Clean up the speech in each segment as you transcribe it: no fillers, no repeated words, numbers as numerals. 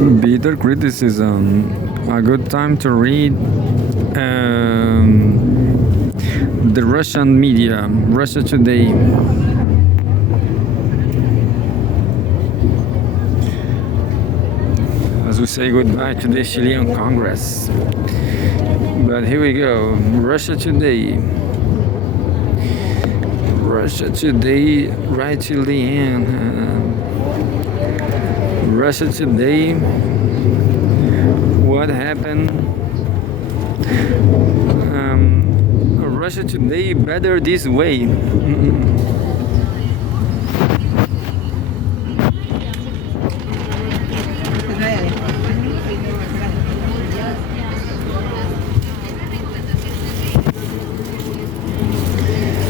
Bitter criticism. A good time to read the Russian media, Russia Today. As we say goodbye to the Chilean Congress. But here we go. Russia Today. Russia Today, right till the end. Russia Today. What happened? Russia Today better this way.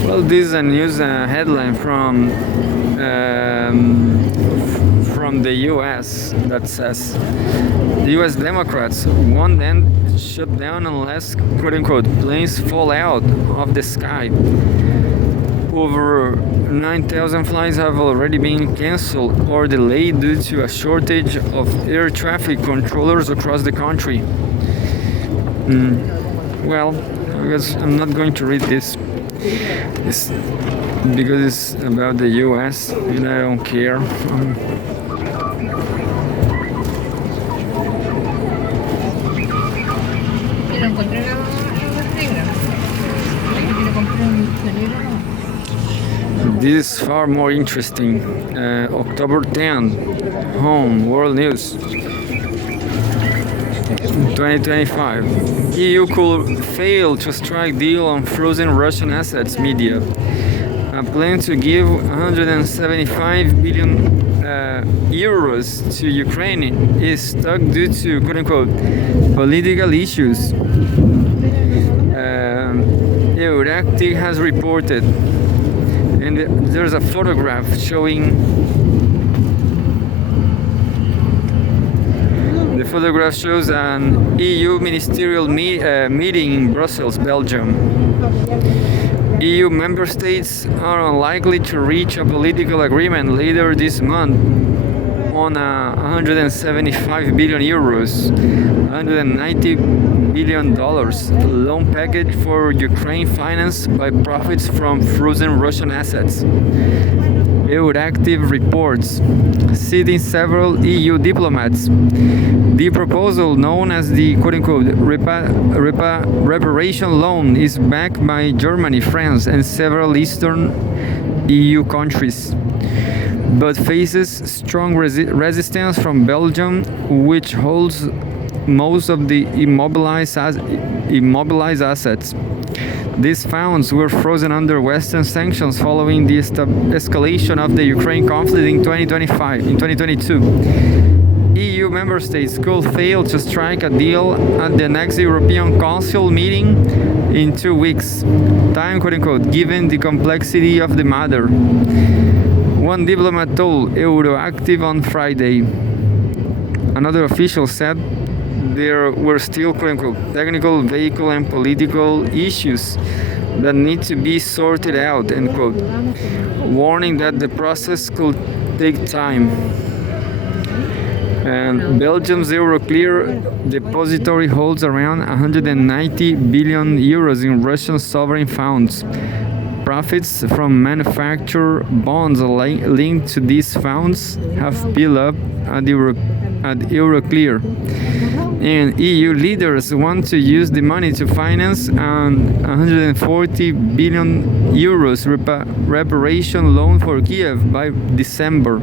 Well, this is a news headline from the U.S. that says the U.S. Democrats won't end shutdown unless "quote unquote" planes fall out of the sky. Over 9,000 flights have already been cancelled or delayed due to a shortage of air traffic controllers across the country. Well, I guess I'm not going to read this. It's because it's about the US and I don't care. This is far more interesting. October 10th, home, world news. 2025. EU could fail to strike deal on frozen Russian assets, media. A plan to give 175 billion euros to Ukraine is stuck due to "quote unquote" political issues. Euractiv has reported, and there's a photograph showing. The photograph shows an EU ministerial meeting in Brussels, Belgium. EU member states are unlikely to reach a political agreement later this month on a 175 billion euros, 190 billion dollars loan package for Ukraine financed by profits from frozen Russian assets. Euractiv reports, citing several EU diplomats. The proposal, known as the "quote unquote" reparation loan, is backed by Germany, France, and several Eastern EU countries, but faces strong resistance from Belgium, which holds most of the immobilized assets. These funds were frozen under Western sanctions following the escalation of the Ukraine conflict in 2022. EU member states could fail to strike a deal at the next European Council meeting in 2 weeks' time, "quote unquote", given the complexity of the matter. One diplomat told Euractiv on Friday. Another official said there were still "quote unquote" technical, vehicle, and political issues that need to be sorted out, end quote, warning that the process could take time. And Belgium's Euroclear depository holds around 190 billion euros in Russian sovereign funds. Profits from manufacturer bonds linked to these funds have built up at Euroclear. And EU leaders want to use the money to finance an 140 billion euros reparation loan for Kiev by December.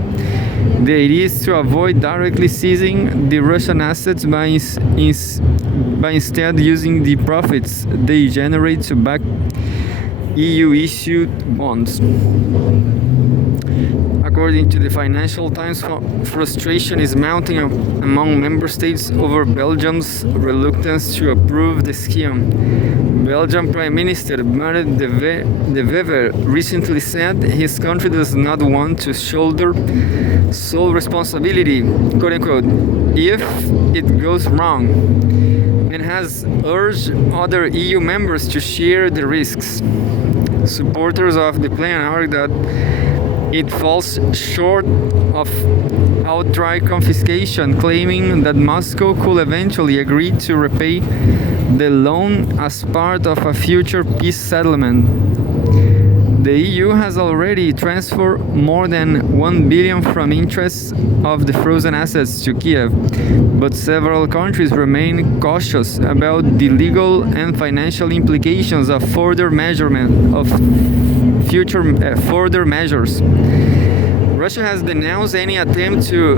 The idea is to avoid directly seizing the Russian assets by instead using the profits they generate to back EU-issued bonds. According to the Financial Times, frustration is mounting among member states over Belgium's reluctance to approve the scheme. Belgian Prime Minister Bernard de Wever recently said his country does not want to shoulder sole responsibility, "quote unquote", if it goes wrong, and has urged other EU members to share the risks. Supporters of the plan argue that it falls short of outright confiscation, claiming that Moscow could eventually agree to repay the loan as part of a future peace settlement. The EU has already transferred more than 1 billion from interest of the frozen assets to Kiev, but several countries remain cautious about the legal and financial implications of further measures. Russia has denounced any attempt to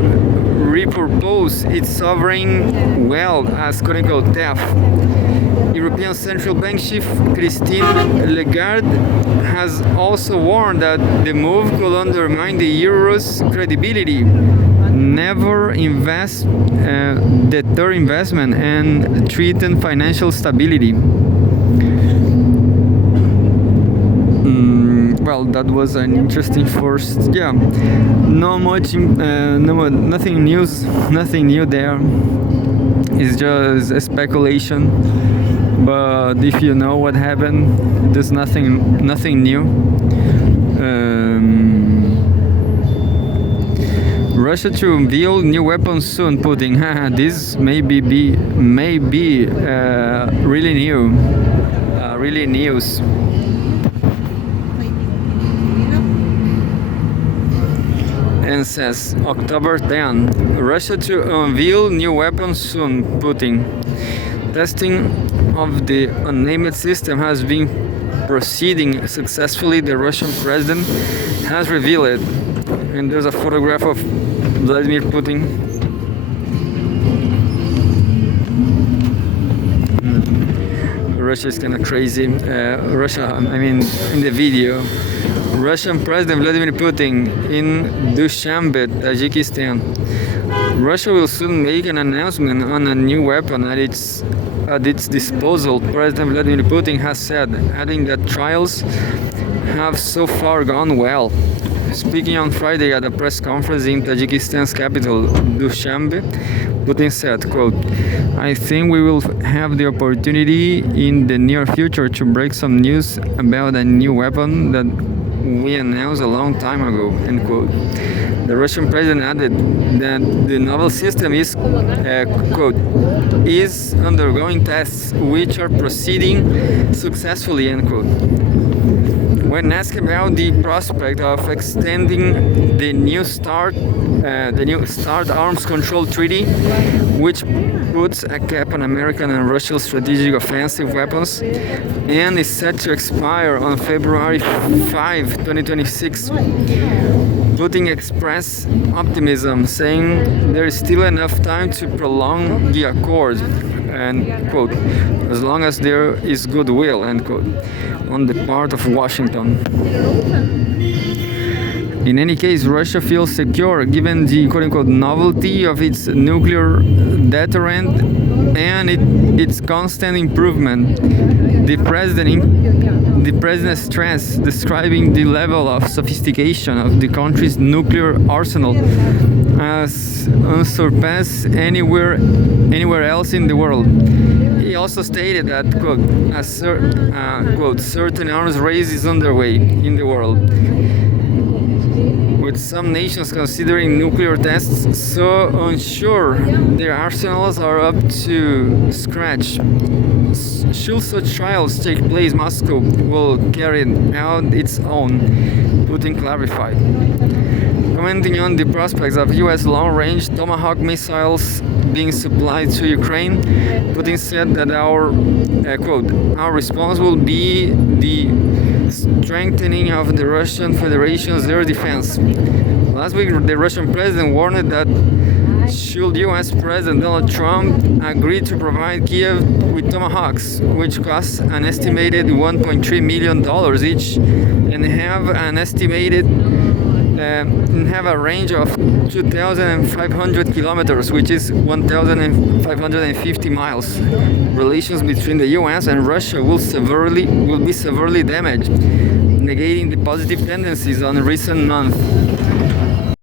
repurpose its sovereign wealth as quote-unquote theft. European Central Bank chief Christine Lagarde has also warned that the move could undermine the euro's credibility, never deter investment, and threaten financial stability. Well, that was an interesting first. Yeah, nothing new there. It's just a speculation. But if you know what happened, there's nothing new. Russia to unveil new weapons soon, Putin. This may be really new, really news. And says October 10, Russia to unveil new weapons soon, Putin. Testing of the unnamed system has been proceeding successfully, the Russian president has revealed it. And there's a photograph of Vladimir Putin. Russia is kind of crazy. In the video, Russian President Vladimir Putin in Dushanbe, Tajikistan. Russia will soon make an announcement on a new weapon at its disposal, President Vladimir Putin has said, adding that trials have so far gone well. Speaking on Friday at a press conference in Tajikistan's capital, Dushanbe, Putin said, quote, I think we will have the opportunity in the near future to break some news about a new weapon that we announced a long time ago, end quote. The Russian president added that the novel system is, quote, is undergoing tests which are proceeding successfully, end quote. When asked about the prospect of extending the New START arms control treaty, which puts a cap on American and Russian strategic offensive weapons and is set to expire on February 5, 2026, Putin expressed optimism, saying there is still enough time to prolong the accord, and quote, as long as there is goodwill, end quote, on the part of Washington. In any case, Russia feels secure given the quote-unquote novelty of its nuclear deterrent and its constant improvement. The president stressed, describing the level of sophistication of the country's nuclear arsenal as unsurpassed anywhere else in the world. He also stated that, quote, certain arms race is underway in the world, with some nations considering nuclear tests so unsure their arsenals are up to scratch. Should such trials take place, Moscow will carry out its own, Putin clarified. Commenting on the prospects of U.S. long-range Tomahawk missiles being supplied to Ukraine, Putin said that our response will be the strengthening of the Russian Federation's air defense. Last week, the Russian president warned that should U.S. President Donald Trump agree to provide Kiev with Tomahawks, which cost an estimated $1.3 million each, and have a range of 2,500 kilometers, which is 1,550 miles. Relations between the U.S. and Russia will be severely damaged, negating the positive tendencies on recent months.